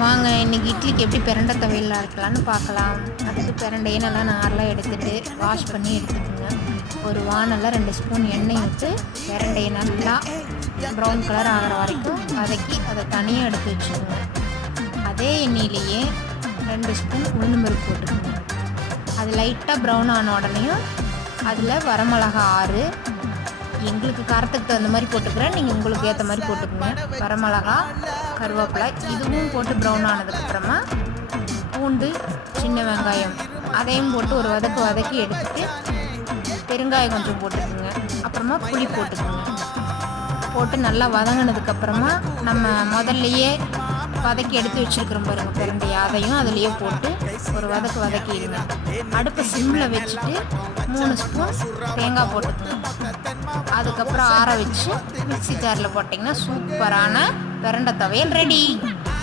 வாங்க இன்றைக்கி இட்லிக்கு எப்படி பிரண்டை துவையல் அரைக்கலான்னு பார்க்கலாம். அதுக்கு பிரண்டையை நல்லா நாரெலாம் எடுத்துகிட்டு வாஷ் பண்ணி எடுத்துக்கோங்க. ஒரு வானலில் 2 ஸ்பூன் எண்ணெய் விட்டு பிரண்டையை நல்லா ப்ரௌன் கலர் ஆகிற வரைக்கும் வதக்கி அதை தனியாக எடுத்து வச்சுக்கோங்க. அதே எண்ணெயிலேயே 2 ஸ்பூன் உளுந்தம்பருப்பு போட்டுக்கோங்க. அது லைட்டாக ப்ரௌன் ஆன உடனேயும் அதில் வரமிளகா 6, எங்களுக்கு காரத்துக்கு தகுந்த மாதிரி போட்டுக்கிறேன், நீங்கள் உங்களுக்கு ஏற்ற மாதிரி போட்டுக்கோங்க. வரமிளகா, கருவேப்பிலை இதுவும் போட்டு ப்ரௌன் ஆனதுக்கப்புறமா பூண்டு, சின்ன வெங்காயம் அதையும் போட்டு ஒரு வதக்கி எடுத்துகிட்டு பெருங்காயம் கொஞ்சம் போட்டுக்கோங்க. அப்புறமா புளி போட்டுக்கோங்க. போட்டு நல்லா வதங்கினதுக்கப்புறமா நம்ம முதல்லையே வதக்கி எடுத்து வச்சுருக்கிறோம் பாருங்கள் பிரண்டையை, அதையும் அதுலேயே போட்டு ஒரு வதக்கிடுங்க. அடுப்பை சிம்மில் வச்சுட்டு 3 ஸ்பூன் தேங்காய் போட்டுக்கோங்க. அதுக்கப்புறம் ஆற வச்சு மிக்ஸி ஜாரில் போட்டிங்கன்னா சூப்பரான பிரண்டை துவையல் ரெடி.